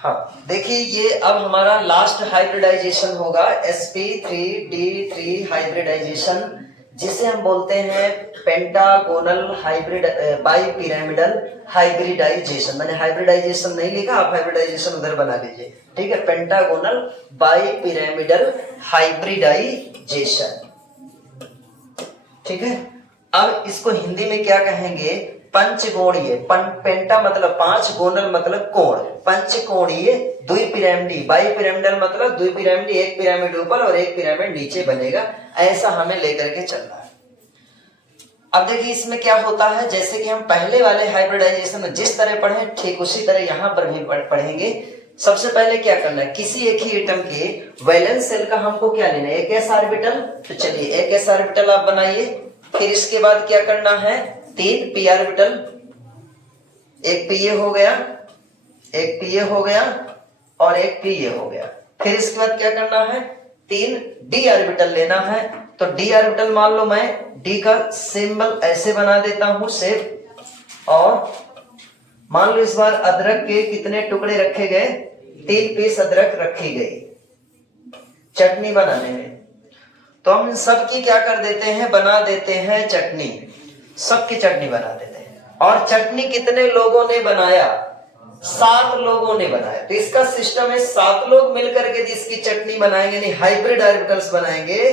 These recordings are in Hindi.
हाँ देखिए, ये अब हमारा लास्ट हाइब्रिडाइजेशन होगा sp3d3 हाइब्रिडाइजेशन, जिसे हम बोलते हैं pentagonal hybrid bi pyramidal hybridization. मैंने हाइब्रिडाइजेशन नहीं लिखा, आप हाइब्रिडाइजेशन उधर बना लीजिए, ठीक है। पेंटागोनल बाई पिरामिडल हाइब्रिडाइजेशन, ठीक है। अब इसको हिंदी में क्या कहेंगे? पंचकोणीय। पेंटा मतलब पांच, गोनल मतलब कोण, पंचकोणीय द्विपिरामिडीय। बाई पिरामिडल मतलब द्विपिरामिड, एक पिरामिड ऊपर और एक पिरामिड नीचे बनेगा, ऐसा हमें लेकर के चलना है। अब देखिए इसमें क्या होता है, जैसे कि हम पहले वाले हाइब्रिडाइजेशन में जिस तरह पढ़े ठीक उसी तरह यहाँ पर भी पढ़ेंगे। सबसे पहले क्या करना है, किसी एक ही एटम के वैलेंस शेल का हमको क्या लेना है? एक एस ऑर्बिटल। तो चलिए एक एस ऑर्बिटल आप बनाइए। फिर इसके बाद क्या करना है? 3 पी ऑर्बिटल, एक पी ए हो गया, एक पी ए हो गया और एक पी ए हो गया। फिर इसके बाद क्या करना है? 3 डी ऑर्बिटल लेना है। तो डी ऑर्बिटल मान लो मैं डी का सिंबल ऐसे बना देता हूं शेप, और मान लो इस बार अदरक के कितने टुकड़े रखे गए? 3 पीस अदरक रखी गई चटनी बनाने में। तो हम सब की क्या कर देते हैं? बना देते हैं चटनी, सबकी चटनी बना देते हैं। और चटनी कितने लोगों ने बनाया? 7 लोगों ने बनाया। तो इसका सिस्टम है 7 लोग मिलकर के इसकी चटनी बनाएंगे, नहीं हाइब्रिड ऑर्बिटल्स बनाएंगे,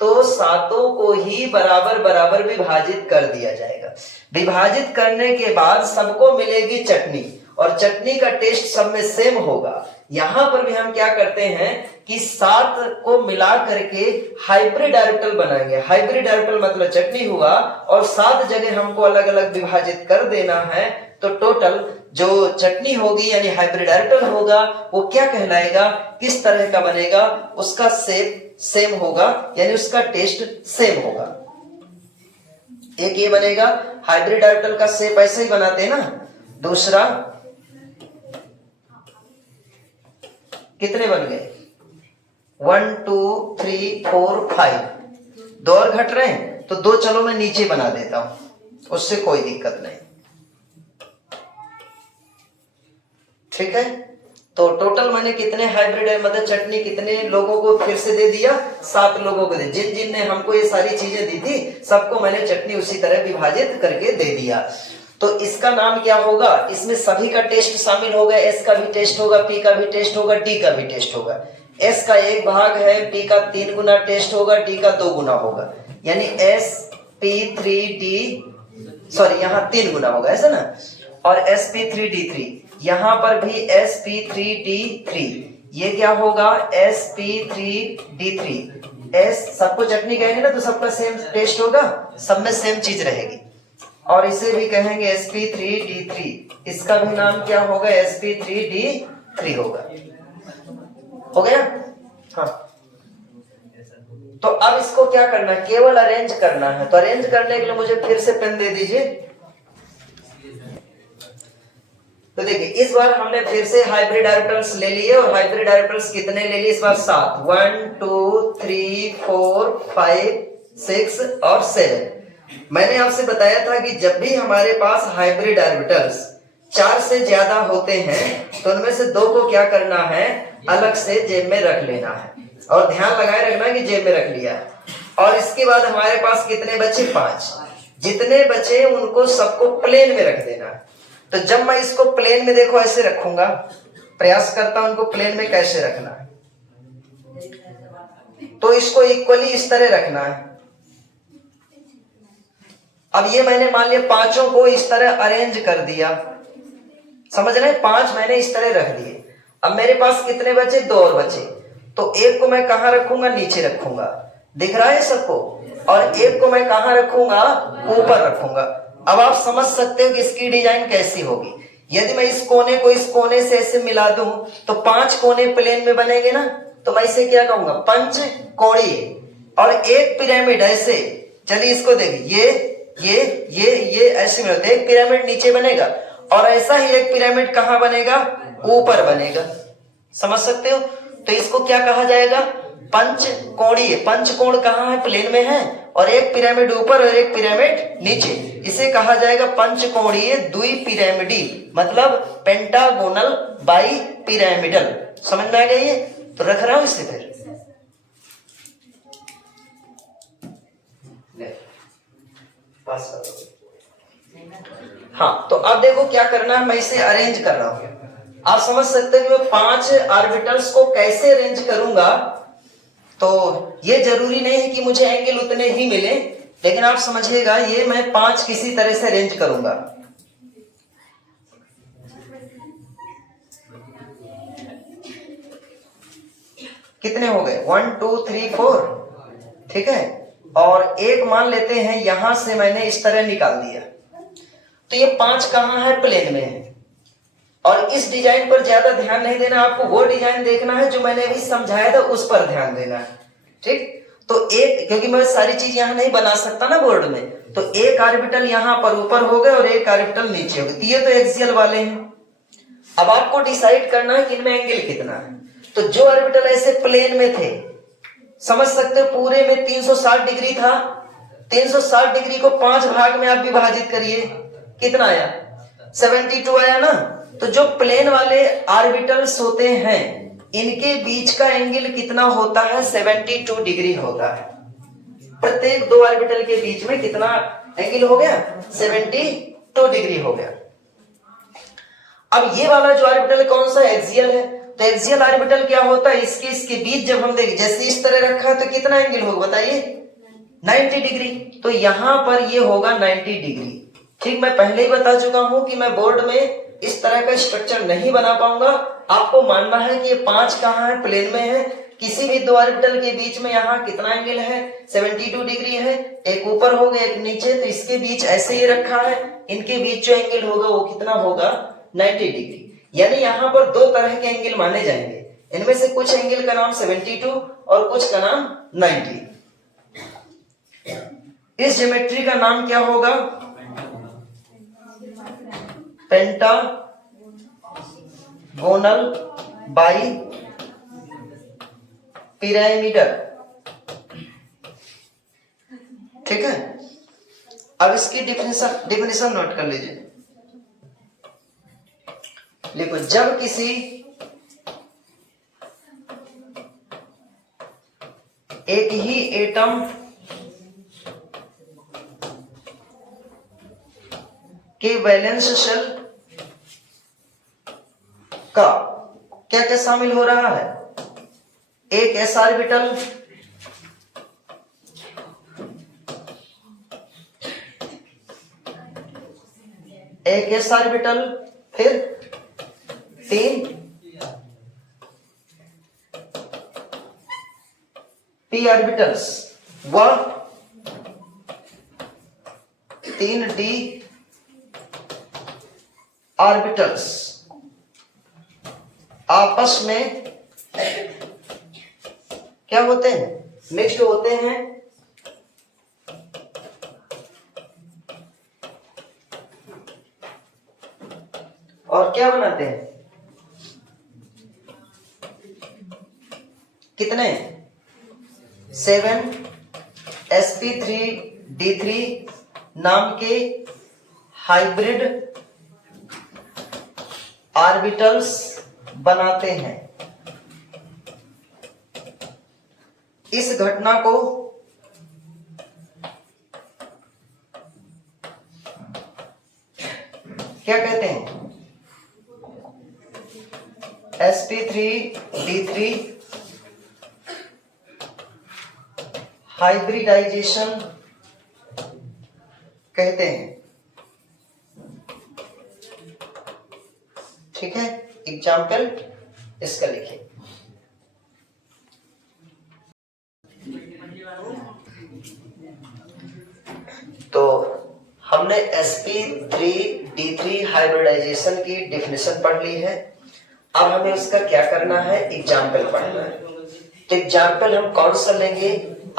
तो सातों को ही बराबर बराबर विभाजित कर दिया जाएगा। विभाजित करने के बाद सबको मिलेगी चटनी, और चटनी का टेस्ट सब में सेम होगा। यहां पर भी हम क्या करते हैं कि 7 को मिला करके हाइब्रिड ऑर्बिटल बनाएंगे। हाइब्रिड ऑर्बिटल मतलब चटनी हुआ, और 7 जगह हमको अलग अलग विभाजित कर देना है। तो टोटल जो चटनी होगी यानी हाइब्रिड ऑर्बिटल होगा, वो क्या कहलाएगा, किस तरह का बनेगा? उसका शेप सेम होगा, यानी उसका टेस्ट सेम होगा। एक ये बनेगा, हाइब्रिड ऑर्बिटल का शेप ऐसे ही बनाते हैं ना। दूसरा कितने बन गए? 1 2 3 4 5, 2 और घट रहे हैं, तो 2 चलो मैं नीचे बना देता हूं, उससे कोई दिक्कत नहीं, ठीक है। तो टोटल मैंने कितने हाइब्रिड मतलब चटनी कितने लोगों को फिर से दे दिया? 7 लोगों को दे। जिन जिन ने हमको ये सारी चीजें दी थी सबको मैंने चटनी उसी तरह विभाजित करके दे दिया। तो इसका नाम क्या होगा? इसमें सभी का टेस्ट शामिल होगा। एस का भी टेस्ट होगा, पी का भी टेस्ट होगा, डी का भी टेस्ट होगा। एस का 1 भाग है, पी का 3 गुना टेस्ट होगा, डी का 2 गुना होगा, यानी एस पी 3 डी, सॉरी यहाँ 3 गुना होगा, ऐसा ना। और एस पी 3 डी 3, यहां पर भी sp3d3, ये क्या होगा? sp3d3। एस सबको चटनी कहेंगे ना, तो सबका सेम टेस्ट होगा, सब में सेम चीज रहेगी। और इसे भी कहेंगे sp3d3, इसका भी नाम क्या होगा? sp3d3 होगा। हो गया? हाँ। तो अब इसको क्या करना है? केवल अरेंज करना है। तो अरेंज करने के लिए मुझे फिर से पेन दे दीजिए। तो देखिए इस बार हमने फिर से हाइब्रिड ऑर्बिटल्स ले लिए, और हाइब्रिड ऑर्बिटल्स कितने ले लिए इस बार? 7। 1 2 3 4 5 6 और 7। मैंने आपसे बताया था कि जब भी हमारे पास हाइब्रिड ऑर्बिटल्स 4 से ज्यादा होते हैं तो उनमें से 2 को क्या करना है? अलग से जेब में रख लेना है, और ध्यान लगाए रखना कि जेब में रख लिया। और इसके बाद हमारे पास कितने बचे? 5। जितने बचे उनको सबको प्लेन में रख देना है। तो जब मैं इसको प्लेन में देखो ऐसे रखूंगा, प्रयास करता हूं इनको प्लेन में कैसे रखना है, तो इसको इक्वली इस तरह रखना है। अब ये मैंने मान लिया 5 को इस तरह अरेंज कर दिया, समझ रहे हैं? 5 मैंने इस तरह रख दिए। अब मेरे पास कितने बचे? 2 और बचे। तो एक को मैं कहां रखूंगा? नीचे रखूंगा, दिख रहा है सबको। और एक को मैं कहां रखूंगा? ऊपर रखूंगा। अब आप समझ सकते हो कि इसकी डिजाइन कैसी होगी। यदि मैं इस कोने को इस कोने से ऐसे मिला दूं तो 5 कोने प्लेन में बनेंगे ना, तो मैं इसे क्या कहूंगा? पंचकोणीय। और एक पिरामिड ऐसे, चलिए इसको देखिए, ये ऐसे में होते, एक पिरामिड नीचे बनेगा, और ऐसा ही एक पिरामिड कहां बनेगा? ऊपर बनेगा। समझ सकते हो? तो इसको क्या कहा जाएगा? पंचकोणीय, पंचकोण कहाँ है? प्लेन में है, और एक पिरामिड ऊपर और एक पिरामिड नीचे, इसे कहा जाएगा पंचकोणीय द्विपिरामिडी, मतलब पेंटागोनल बाई पिरामिडल। समझ में आ गया ये? तो रख रहा हूं इसे फिर। हाँ, तो अब देखो क्या करना है, मैं इसे अरेंज कर रहा हूं। आप समझ सकते हैं कि मैं 5 ऑर्बिटल्स को कैसे अरेंज करूंगा। तो ये जरूरी नहीं है कि मुझे एंगल उतने ही मिले, लेकिन आप समझिएगा ये मैं 5 किसी तरह से अरेंज करूंगा। कितने हो गए? 1 2 3 4, ठीक है। और एक मान लेते हैं यहां से मैंने इस तरह निकाल दिया, तो ये 5 कहां है? प्लेन में है। और इस डिजाइन पर ज्यादा ध्यान नहीं देना, आपको वो डिजाइन देखना है जो मैंने अभी समझाया था, उस पर ध्यान देना है, ठीक। तो एक, क्योंकि मैं सारी चीज यहां नहीं बना सकता ना बोर्ड में, तो एक ऑर्बिटल यहां पर ऊपर हो गए और एक ऑर्बिटल नीचे हो गए, ये तो एक्सियल वाले हैं। अब आपको डिसाइड करना है कि इनमें एंगल कितना है। तो जो ऑर्बिटल ऐसे प्लेन में थे, समझ सकते हो पूरे में 360 डिग्री था, 360 डिग्री को 5 भाग में आप विभाजित करिए, कितना आया? 72 आया ना। तो जो प्लेन वाले ऑर्बिटल्स होते हैं, इनके बीच का एंगल कितना होता है? 72 डिग्री होता है। प्रत्येक दो ऑर्बिटल के बीच में कितना एंगल हो गया? 72 डिग्री हो गया। अब ये वाला जो ऑर्बिटल कौन सा? एक्सियल है। तो एक्सियल ऑर्बिटल क्या होता है? इसके बीच जब हम देखें, जैसे इस तरह रखा है तो कितना एंगल होगा बताइए? 90 डिग्री। तो यहां पर ये होगा 90 डिग्री। ठीक, मैं पहले ही बता चुका हूं कि मैं बोर्ड में इस तरह का स्ट्रक्चर नहीं बना पाऊंगा। आपको मानना है कि ये 5 कहां है? प्लेन में है। किसी भी दो ऑर्बिटल के बीच में यहाँ कितना एंगल है? 72 डिग्री है। एक ऊपर हो गया, एक नीचे, तो इसके बीच ऐसे ही रखा है। इनके बीच जो एंगल होगा वो कितना होगा? 90 डिग्री। यानी यहाँ पर दो तरह के एंगल माने जाएंगे। इनमें से कुछ एंगल का नाम 72 और कुछ का नाम 90। इस ज्योमेट्री का नाम क्या होगा? पेंटागोनल बाई पिरामिडल, ठीक है। अब इसकी डिफिनेशन नोट कर लीजिए। देखो, जब किसी एक ही एटम के वैलेंस शेल का क्या क्या शामिल हो रहा है? एक एस ऑर्बिटल, एक एस ऑर्बिटल, फिर 3 पी ऑर्बिटल्स व 3 डी ऑर्बिटल्स आपस में क्या होते हैं? मिक्स्ड होते हैं। और क्या बनाते हैं? कितने? 7 sp3d3 नाम के हाइब्रिड ऑर्बिटल्स बनाते हैं। इस घटना को क्या कहते हैं? sp3d3 हाइब्रिडाइजेशन कहते हैं, ठीक है। एग्जाम्पल इसका लिखिए। तो हमने sp3d3 हाइब्रिडाइजेशन की डेफिनेशन पढ़ ली है। अब हमें उसका क्या करना है? एग्जाम्पल पढ़ना है। तो एग्जाम्पल हम कौन सा लेंगे?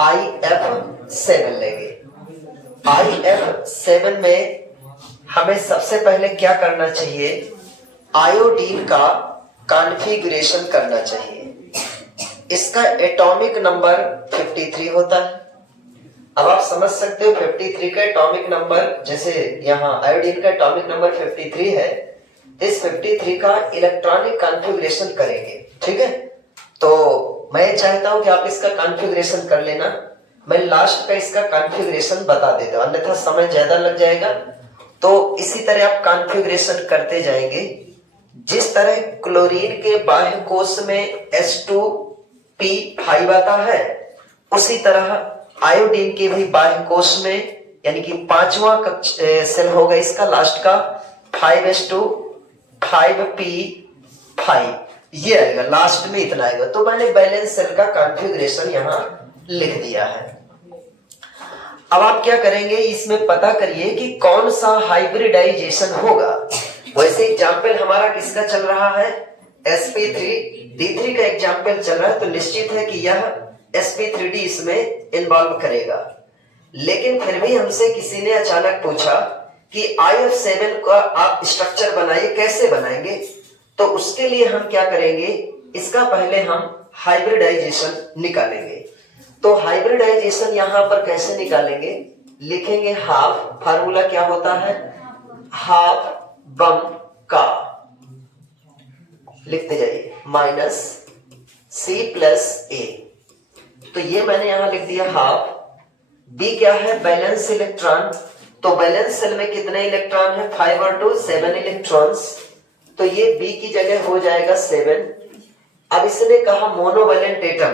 IF7 लेंगे। IF7 में हमें सबसे पहले क्या करना चाहिए? आयोडीन का कॉन्फ़िगरेशन करना चाहिए। इसका एटॉमिक नंबर 53 होता है। अब आप समझ सकते हो 53 का एटॉमिक नंबर, जैसे यहाँ आयोडीन का एटॉमिक नंबर 53 है, इस 53 का इलेक्ट्रॉनिक कॉन्फ़िगरेशन करेंगे। ठीक है, तो मैं चाहता हूं कि आप इसका कॉन्फ़िगरेशन कर लेना। मैं लास्ट का इसका कॉन्फ़िगरेशन बता देता हूं, अन्यथा समय ज्यादा लग जाएगा। तो इसी तरह आप कॉन्फ़िगरेशन करते जाएंगे। जिस तरह क्लोरीन के बाह्य कोश में H2P5 आता है, उसी तरह आयोडीन के भी बाह्य कोश में, यानी कि पांचवा सेल होगा इसका लास्ट का 5H2 5P5, ये आएगा लास्ट में, इतना आएगा। तो मैंने बैलेंस सेल का कॉन्फ़िगरेशन यहां लिख दिया है। अब आप क्या करेंगे, इसमें पता करिए कि कौन सा हाइब्रिडाइजेशन होगा। वैसे एग्जाम्पल हमारा किसका चल रहा है, sp3d3 का एग्जाम्पल चल रहा है, तो निश्चित है कि यह sp3d इसमें इन्वॉल्व करेगा। लेकिन फिर भी हमसे किसी ने अचानक पूछा कि IF7 का आप स्ट्रक्चर बनाइए, कैसे बनाएंगे? तो उसके लिए हम क्या करेंगे, इसका पहले हम हाइब्रिडाइजेशन निकालेंगे। तो हाइब्रिडाइजेशन यहां पर कैसे निकालेंगे, लिखेंगे हाफ, फार्मूला क्या होता है, हाफ बम का, लिखते जाइए, माइनस C+A। तो ये मैंने यहां लिख दिया हाफ। बी क्या है, बैलेंस इलेक्ट्रॉन। तो बैलेंस सेल में कितने इलेक्ट्रॉन है, 5 और 2 7 इलेक्ट्रॉन्स। तो ये बी की जगह हो जाएगा 7। अब इसने कहा मोनोवैलेंट एटम,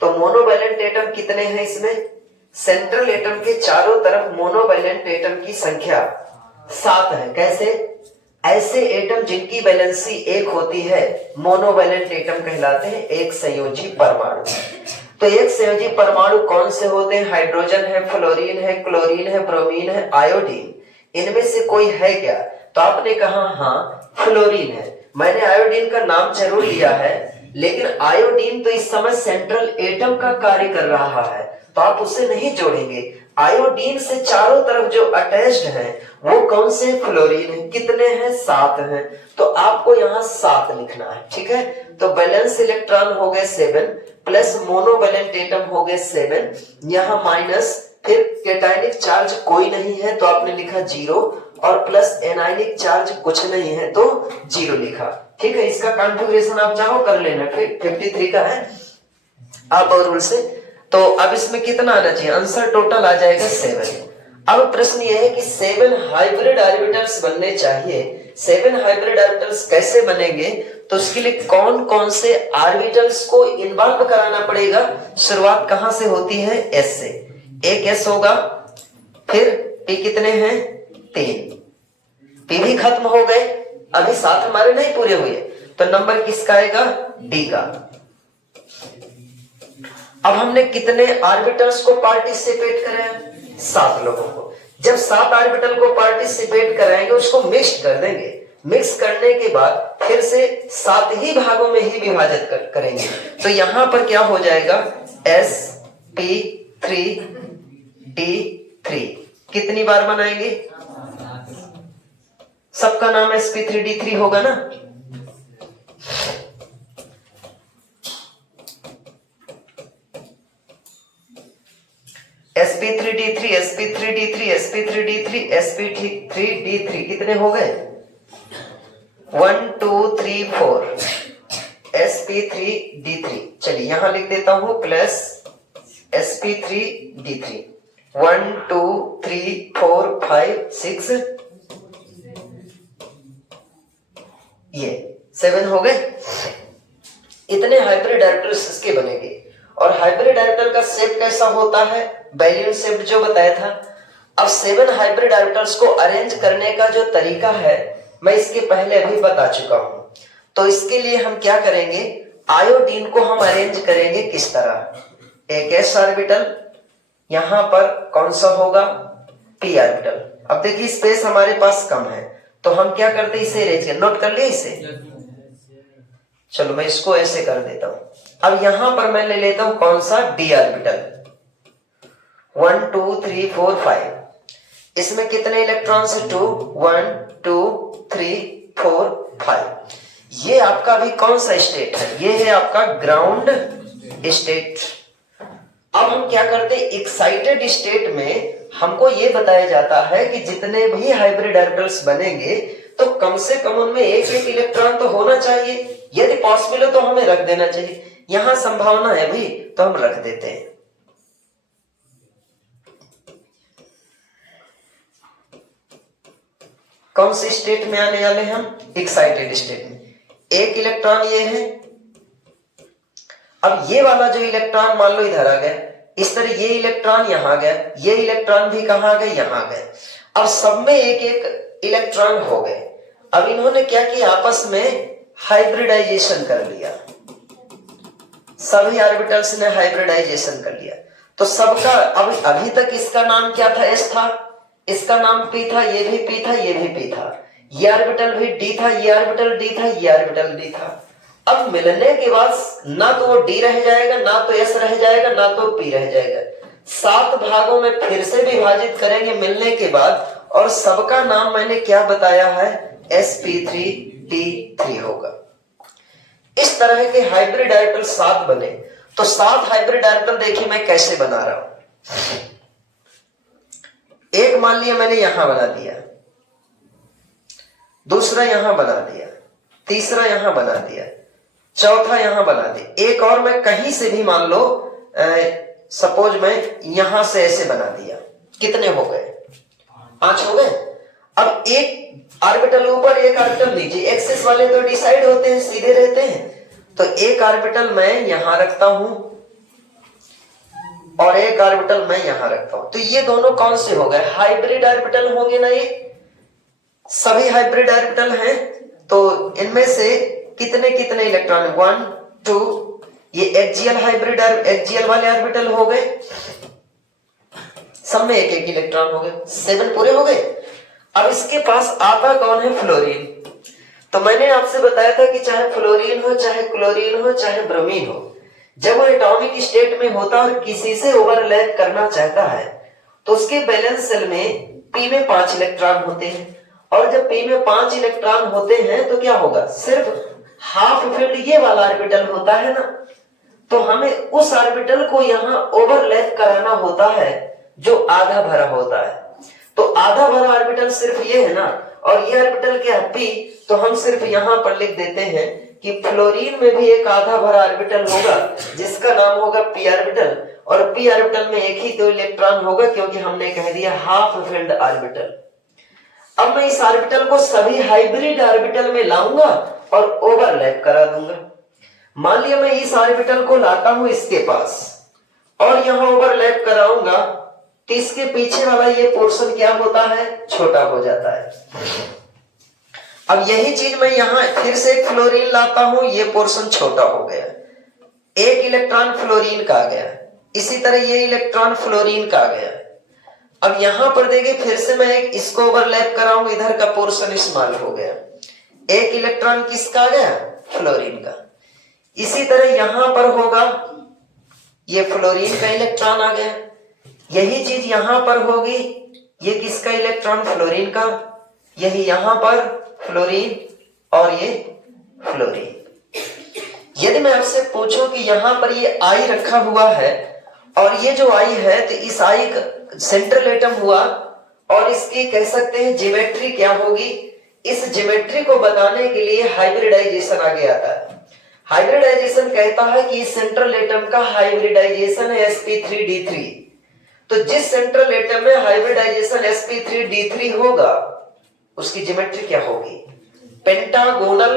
तो मोनोवैलेंट एटम कितने हैं इसमें, सेंट्रल एटम के चारों तरफ मोनोवैलेंट एटम की संख्या 7 है। कैसे, ऐसे एटम जिनकी वैलेंसी 1 होती है मोनोवैलेंट एटम कहलाते हैं, एक संयोजी परमाणु। तो एक संयोजी परमाणु कौन से होते हैं, हाइड्रोजन है, फ्लोरीन है, क्लोरीन है, ब्रोमीन है, आयोडीन, इनमें से कोई है क्या? तो आपने कहा हाँ फ्लोरीन है। मैंने आयोडीन का नाम जरूर लिया है, लेकिन आयोडीन तो इस समय सेंट्रल एटम का कार्य कर रहा है, तो आप उसे नहीं जोड़ेंगे। आयोडीन से चारों तरफ जो अटैच्ड है वो कौन से, फ्लोरीन है। कितने हैं, 7 हैं। तो आपको यहाँ 7 लिखना है। ठीक है, तो बैलेंस इलेक्ट्रॉन हो गए 7 प्लस मोनोवैलेंट एटम हो गए 7, यहाँ माइनस, फिर कैटायनिक चार्ज कोई नहीं है तो आपने लिखा 0, और प्लस एनायनिक चार्ज कुछ नहीं है तो 0 लिखा। ठीक है, इसका कॉन्फ़िगरेशन आप चाहो कर लेना। फिर 53 का है आप और रूल से। तो अब इसमें कितना आना चाहिए, आंसर टोटल आ जाएगा 7। अब प्रश्न यह है कि 7 हाइब्रिड ऑर्बिटल्स बनने चाहिए। 7 हाइब्रिड ऑर्बिटल्स कैसे बनेंगे, तो उसके लिए कौन कौन से ऑर्बिटल्स को इन्वॉल्व कराना पड़ेगा। शुरुआत कहां से होती है, S से। एक S होगा, फिर P कितने हैं, 3। P भी खत्म हो गए, अभी 7 हमारे नहीं पूरे हुए, तो नंबर किसका आएगा, D का। अब हमने कितने ऑर्बिटल्स को पार्टिसिपेट कराया, 7 लोगों को। जब 7 ऑर्बिटल को पार्टिसिपेट कराएंगे, उसको मिक्स कर देंगे। मिक्स करने के बाद फिर से 7 ही भागों में ही विभाजित करेंगे। तो यहां पर क्या हो जाएगा, sp3d3। कितनी बार बनाएंगे, सबका नाम sp3d3 होगा ना। sp3d3 sp3d3 sp3d3 sp3d3 कितने हो गए, 1 2 3 4 sp3d3। चलिए यहां लिख देता हूं प्लस sp3d3, 1 2 3 4 5 6, ये 7 हो गए। इतने हाइब्रिड ऑर्बिटल्स इसके बनेंगे। और हाइब्रिड ऑर्बिटल का शेप कैसा होता है, बैलियन शेप जो बताया था। अब 7 हाइब्रिड ऑर्बिटल्स को अरेंज करने का जो तरीका है मैं इसके पहले अभी बता चुका हूं। तो इसके लिए हम क्या करेंगे, आयोडीन को हम अरेंज करेंगे किस तरह, एक s ऑर्बिटल, यहां पर कौन सा होगा, p ऑर्बिटल। अब देखिए स्पेस हमारे पास कम है, तो हम क्या करते हैं, इसे अरेंज कर, नोट कर लिए इसे। चलो मैं इसको ऐसे कर देता हूं। अब यहां पर मैं ले लेता हूं कौन सा, d ऑर्बिटल, 1 2 3 4 5। इसमें कितने इलेक्ट्रॉन्स है, 2 1 2 3 4 5। ये आपका भी कौन सा स्टेट है, ये है आपका ग्राउंड स्टेट। अब हम क्या करते हैं, एक्साइटेड स्टेट में हमको ये बताया जाता है कि जितने भी हाइब्रिड ऑर्बिटल्स बनेंगे तो कम से कम उनमें एक एक इलेक्ट्रॉन तो होना चाहिए, यदि पॉसिबल हो तो हमें रख देना चाहिए। यहां संभावना है भी तो हम रख देते हैं। कौन सी स्टेट में आने वाले हम, एक्साइटेड स्टेट में। एक इलेक्ट्रॉन ये है, अब ये वाला जो इलेक्ट्रॉन मान लो इधर आ गया, इस तरह ये इलेक्ट्रॉन यहां गया, ये इलेक्ट्रॉन भी कहां गए, यहां गए। अब सब में एक एक इलेक्ट्रॉन हो गए। अब इन्होंने क्या किया, आपस में हाइब्रिडाइजेशन कर लिया, सभी ऑर्बिटल्स ने हाइब्रिडाइजेशन कर लिया। तो सबका अब अभी तक इसका नाम क्या था, एस था, इसका नाम पी था, ये भी पी था, ये भी पी था, ये ऑर्बिटल भी डी था, ये ऑर्बिटल डी था, ये ऑर्बिटल डी था। अब मिलने के बाद ना तो वो डी रह जाएगा, ना तो एस रह जाएगा, ना तो पी रह जाएगा। 7 भागों में फिर से विभाजित करेंगे मिलने के बाद, और सबका नाम मैंने क्या बताया है, sp3d3 होगा। इस तरह के हाइब्रिड ऑर्बिटल 7 बने। तो 7 हाइब्रिड ऑर्बिटल देखिए मैं कैसे बना रहा हूं। एक मान लिया मैंने यहां बना दिया, दूसरा यहां बना दिया, तीसरा यहां बना दिया, चौथा यहां बना दिया, एक और मैं कहीं से भी मान लो सपोज मैं यहां से ऐसे बना दिया। कितने हो गए, 5 हो गए। अब एक ऑर्बिटल ऊपर, एक ऑर्बिटल नीचे, एक्सिस वाले तो डिसाइड होते हैं, सीधे रहते हैं। तो एक ऑर्बिटल मैं यहां रखता हूं और एक ऑर्बिटल मैं यहां रखता हूं। तो ये दोनों कौन से हो गए, हाइब्रिड ऑर्बिटल होंगे ना, ये सभी हाइब्रिड ऑर्बिटल हैं। तो इनमें से कितने कितने इलेक्ट्रॉन, 1 2, ये एक्सियल हाइब्रिड, एक्सियल वाले ऑर्बिटल हो गए, सब में एक एक इलेक्ट्रॉन हो गए, 7 पूरे हो गए। अब इसके पास आता कौन है, फ्लोरीन। तो मैंने आपसे बताया था कि चाहे फ्लोरीन हो, चाहे क्लोरीन हो, चाहे ब्रोमीन हो, जब वो एटॉमिक स्टेट में होता और किसी से ओवरलैप करना चाहता है तो उसके बैलेंस सेल में पी में 5 इलेक्ट्रॉन होते हैं। और जब पी में 5 इलेक्ट्रॉन होते हैं तो क्या होगा, सिर्फ हाफ फील्ड ये वाला ऑर्बिटल होता है ना, तो हमें उस ऑर्बिटल को यहां ओवरलैप कराना होता है जो आधा भरा होता है। तो आधा भरा ऑर्बिटल सिर्फ ये है ना, और ये ऑर्बिटल क्या है, पी। तो हम सिर्फ यहां पर लिख देते हैं कि फ्लोरीन में भी एक आधा भरा ऑर्बिटल होगा जिसका नाम होगा पी ऑर्बिटल, और पी ऑर्बिटल में एक ही तो इलेक्ट्रॉन होगा क्योंकि हमने कह दिया हाफ फील्ड ऑर्बिटल। अब मैं इस ऑर्बिटल को सभी हाइब्रिड ऑर्बिटल में लाऊंगा और ओवरलैप करा दूंगा। मान लिया मैं इस ऑर्बिटल को लाता हूं इसके पास और यहां ओवरलैप कराऊंगा, तो इसके पीछे वाला ये पोर्शन क्या होता है, छोटा हो जाता है। अब यही चीज मैं यहां फिर से एक फ्लोरीन लाता हूं, ये पोर्शन छोटा हो गया, एक इलेक्ट्रॉन फ्लोरीन का आ गया, इसी तरह ये इलेक्ट्रॉन फ्लोरीन का आ गया। अब यहां पर देखिए फिर से मैं एक इसको ओवरलैप कराऊंगा, इधर का पोर्शन स्मॉल हो गया, एक इलेक्ट्रॉन किसका आ गया, फ्लोरीन का। इसी तरह यहां पर होगा, ये फ्लोरीन का इलेक्ट्रॉन आ गया, यही चीज यहां पर होगी, ये किसका इलेक्ट्रॉन, फ्लोरीन का, यही यहां पर फ्लोरीन और ये फ्लोरीन। यदि मैं आपसे पूछूं कि यहां पर ये आई रखा हुआ है और ये जो आई है, तो इस आई का सेंट्रल एटम हुआ और इसकी कह सकते हैं ज्योमेट्री क्या होगी, इस ज्योमेट्री को बताने के लिए हाइब्रिडाइजेशन आगे आता है। हाइब्रिडाइजेशन कहता है कि सेंट्रल एटम का हाइब्रिडाइजेशन है sp3d3। तो जिस सेंट्रल एटम में हाइब्रिडाइजेशन sp3d3 होगा उसकी ज्योमेट्री क्या होगी, पेंटागोनल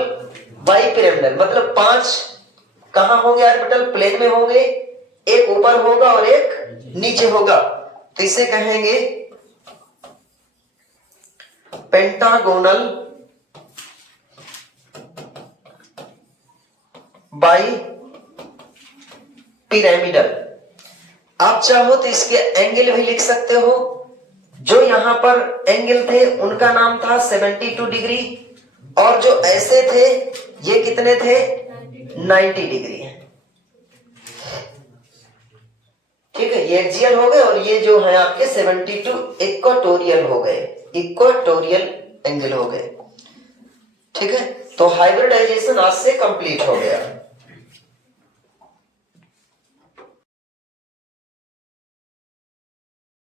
बाइपिरामिडल, मतलब 5 कहां होंगे ऑर्बिटल, प्लेन में होंगे, एक ऊपर होगा और एक नीचे होगा, तो इसे कहेंगे पेंटागोनल बाई पिरामिडल। आप चाहो तो इसके एंगल भी लिख सकते हो, जो यहां पर एंगल थे उनका नाम था 72 डिग्री, और जो ऐसे थे ये कितने थे, 90 डिग्री है। ठीक है, ये एक्सियल हो गए और ये जो है आपके 72 इक्वेटोरियल हो गए, इक्वेटोरियल एंगल हो गए। ठीक है, तो हाइब्रिडाइजेशन आज से कंप्लीट हो गया।